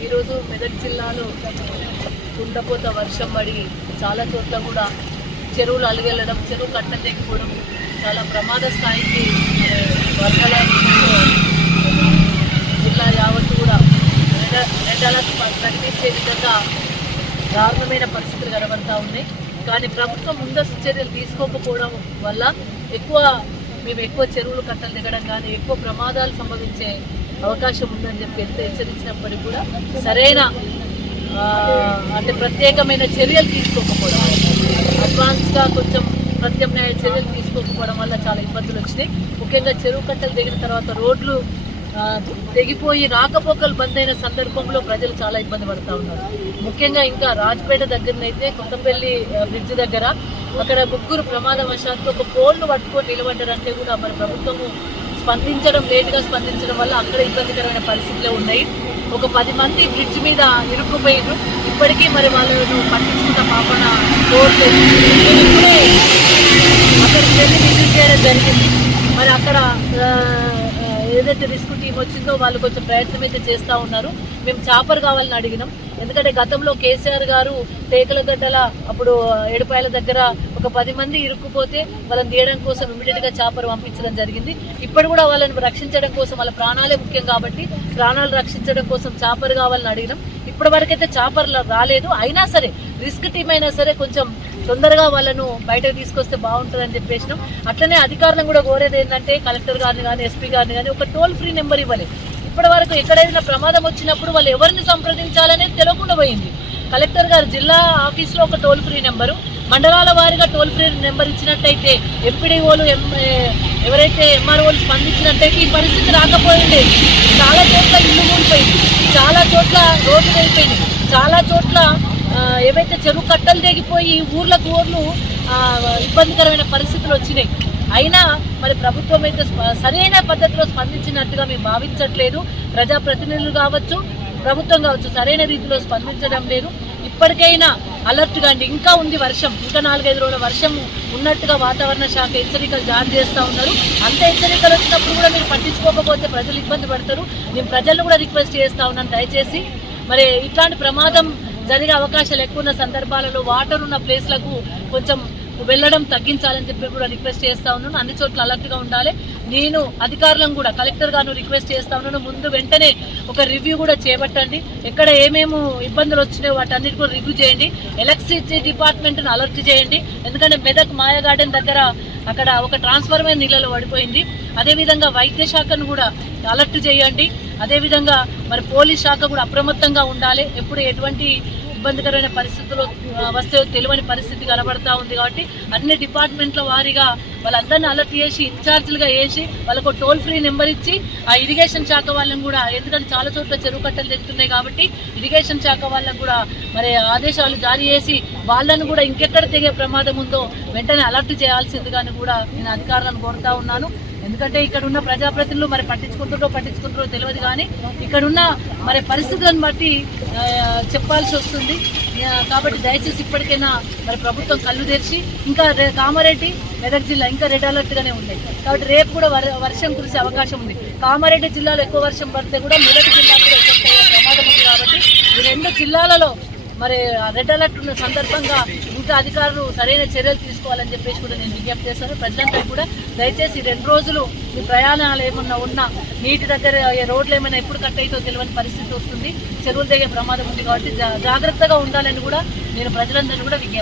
ఈరోజు మెదక్ జిల్లాలో కుండపోత వర్షం పడి చాలా చోట్ల కూడా చెరువులు అలిగెళ్ళడం చెరువు కట్టలేకపోవడం చాలా ప్రమాద స్థాయికి వరదల జిల్లా యావత్తు కూడా రెడ్ కనిపించే విధంగా దారుణమైన పరిస్థితులు కనబడతా ఉన్నాయి. కానీ ప్రభుత్వం ముందస్తు చర్యలు తీసుకోకపోవడం వల్ల ఎక్కువ మేము ఎక్కువ చెరువులు కట్టలు దిగడం కానీ ఎక్కువ ప్రమాదాలు సంభవించే అవకాశం ఉందని చెప్పి ఎంత హెచ్చరించినప్పటికీ కూడా సరైన అంటే ప్రత్యేకమైన చర్యలు తీసుకోకపోవడం. అడ్వాన్స్గా కొంచెం ప్రత్యామ్నాయ చర్యలు తీసుకోకపోవడం వల్ల చాలా ఇబ్బందులు వచ్చినాయి. ముఖ్యంగా చెరువు కట్టలు దిగిన తర్వాత రోడ్లు తెగిపోయి రాకపోకలు బంద్ అయిన సందర్భంలో ప్రజలు చాలా ఇబ్బంది పడుతూ ఉన్నారు. ముఖ్యంగా ఇంకా రాజ్పేట దగ్గరనైతే కొత్తపల్లి బ్రిడ్జ్ దగ్గర అక్కడ ముగ్గురు ప్రమాదవశాత్తు ఒక పోల్ను పట్టుకొని నిలబడ్డారంటే కూడా మరి ప్రభుత్వము స్పందించడం లేటుగా స్పందించడం వల్ల అక్కడ ఇబ్బందికరమైన పరిస్థితులు ఉన్నాయి. ఒక పది మంది బ్రిడ్జ్ మీద ఇరుక్కుపోయారు ఇప్పటికీ మరి వాళ్ళను పట్టించుకున్న పాపన కోరలేదు ఇప్పుడే అక్కడికి వెళ్ళి విజిట్ చేయడం జరిగింది. మరి అక్కడ ఏదైతే రిస్క్ టీం వచ్చిందో వాళ్ళు కొంచెం ప్రయత్నం అయితే చేస్తూ ఉన్నారు. మేము చాపర్ కావాలని అడిగినాం. ఎందుకంటే గతంలో కేసీఆర్ గారు టేకలగడ్డల అప్పుడు ఏడుపాయల దగ్గర ఒక పది మంది ఇరుక్కుపోతే వాళ్ళని తీయడం కోసం ఇమీడియట్గా చాపర్ పంపించడం జరిగింది. ఇప్పుడు కూడా వాళ్ళని రక్షించడం కోసం వాళ్ళ ప్రాణాలే ముఖ్యం కాబట్టి ప్రాణాలు రక్షించడం కోసం చాపర్ కావాలని అడిగినాం. ఇప్పటి వరకైతే చాపర్ రాలేదు. అయినా సరే రిస్క్ టీం అయినా సరే కొంచెం తొందరగా వాళ్ళను బయటకు తీసుకొస్తే బాగుంటుందని చెప్పేసినాం. అట్లనే అధికారులను కూడా కోరేది ఏంటంటే కలెక్టర్ గారిని కానీ ఎస్పీ గారిని కానీ ఒక టోల్ ఫ్రీ నెంబర్ ఇవ్వాలి. ఇప్పటి వరకు ఎక్కడైనా ప్రమాదం వచ్చినప్పుడు వాళ్ళు ఎవరిని సంప్రదించాలనేది తెలియకుండా పోయింది. కలెక్టర్ గారు జిల్లా ఆఫీస్లో ఒక టోల్ ఫ్రీ నెంబరు మండలాల వారిగా టోల్ ఫ్రీ నెంబర్ ఇచ్చినట్టయితే ఎంపీడీఓలు ఎం ఎవరైతే ఎంఆర్ఓలు స్పందించినట్టయితే ఈ పరిస్థితి రాకపోయింది. చాలా చోట్ల ఇల్లు కూలిపోయింది చాలా చోట్ల రోడ్లు వెళ్ళిపోయింది చాలా చోట్ల ఏవైతే చెరువు కట్టలు తెగిపోయి ఊర్లకు ఊర్లు ఇబ్బందికరమైన పరిస్థితులు వచ్చినాయి. అయినా మరి ప్రభుత్వం అయితే స్ప- సరైన పద్ధతిలో స్పందించినట్టుగా మేము భావించట్లేదు. ప్రజాప్రతినిధులు కావచ్చు ప్రభుత్వం కావచ్చు సరైన రీతిలో స్పందించడం లేదు. ఇప్పటికైనా అలర్ట్ అండి ఇంకా ఉంది వర్షం. ఇంకా నాలుగైదు రోజుల వర్షం ఉన్నట్టుగా వాతావరణ శాఖ హెచ్చరికలు జారీ చేస్తూ ఉన్నారు. అంత హెచ్చరికలు వచ్చినప్పుడు కూడా మీరు పట్టించుకోకపోతే ప్రజలు ఇబ్బంది పడతారు. నేను ప్రజలను కూడా రిక్వెస్ట్ చేస్తా ఉన్నాను. దయచేసి మరి ఇట్లాంటి ప్రమాదం జరిగే అవకాశాలు ఎక్కువ ఉన్న సందర్భాలలో వాటర్ ఉన్న ప్లేస్లకు కొంచెం వెళ్ళడం తగ్గించాలని చెప్పి కూడా రిక్వెస్ట్ చేస్తా ఉన్నాను. అన్ని చోట్ల అలర్ట్గా ఉండాలి. నేను అధికారులను కూడా కలెక్టర్ గారు రిక్వెస్ట్ చేస్తా ఉన్నాను. ముందు వెంటనే ఒక రివ్యూ కూడా చేపట్టండి. ఎక్కడ ఏమేమి ఇబ్బందులు వచ్చినాయో వాటన్నిటి కూడా రివ్యూ చేయండి. ఎలక్ట్రిసిటీ డిపార్ట్మెంట్ను అలర్ట్ చేయండి. ఎందుకంటే మెదక్ మాయ గార్డెన్ దగ్గర అక్కడ ఒక ట్రాన్స్ఫార్మర్ నీళ్ళలో పడిపోయింది. అదేవిధంగా వైద్య శాఖను కూడా అలర్ట్ చేయండి. అదేవిధంగా మరి పోలీస్ శాఖ కూడా అప్రమత్తంగా ఉండాలి. ఎప్పుడు ఎటువంటి ఇబ్బందికరమైన పరిస్థితుల్లో వస్తే తెలియని పరిస్థితి కనబడతా ఉంది కాబట్టి అన్ని డిపార్ట్మెంట్ల వారీగా వాళ్ళందరినీ అలర్ట్ చేసి ఇన్ఛార్జీలుగా వేసి వాళ్ళకు టోల్ ఫ్రీ నెంబర్ ఇచ్చి ఆ ఇరిగేషన్ శాఖ వాళ్ళని కూడా ఎందుకంటే చాలా చోట్ల చెరువు కట్టలు తెగుతున్నాయి కాబట్టి ఇరిగేషన్ శాఖ వాళ్ళకు కూడా మరి ఆదేశాలు జారీ చేసి వాళ్ళను కూడా ఇంకెక్కడ తెగే ప్రమాదం ఉందో వెంటనే అలర్ట్ చేయాల్సిందిగాని కూడా నేను అధికారులను కోరుతా ఉన్నాను. ఎందుకంటే ఇక్కడ ఉన్న ప్రజాప్రతినిధులు మరి పట్టించుకుంటారో పట్టించుకుంటారో తెలియదు కానీ ఇక్కడున్న మరి పరిస్థితులను బట్టి చెప్పాల్సి వస్తుంది. కాబట్టి దయచేసి ఇప్పటికైనా మరి ప్రభుత్వం కళ్ళు తెరిచి ఇంకా కామారెడ్డి మెదక్ జిల్లా ఇంకా రెడ్ అలర్ట్గానే ఉన్నాయి కాబట్టి రేపు కూడా వర్షం కురిసే అవకాశం ఉంది. కామారెడ్డి జిల్లాలో ఎక్కువ వర్షం పడితే కూడా మెదక్ జిల్లా కూడా ప్రమాదం ఉంది కాబట్టి ఈ రెండు జిల్లాలలో మరి రెడ్ అలర్ట్ ఉన్న సందర్భంగా ఇంకా అధికారులు సరైన చర్యలు తీసుకోవాలని చెప్పేసి కూడా నేను విజ్ఞప్తి చేస్తాను ప్రజలందరూ కూడా దయచేసి రెండు రోజులు మీ ప్రయాణాలు ఏమన్నా ఉన్నా నీటి దగ్గర ఏ రోడ్లు ఏమైనా ఎప్పుడు కట్ అవుతో తెలియని పరిస్థితి వస్తుంది. చెరువులు దిగే ప్రమాదం ఉంది కాబట్టి జా- జాగ్రత్తగా ఉండాలని కూడా నేను ప్రజలందరినీ కూడా విజ్ఞప్తి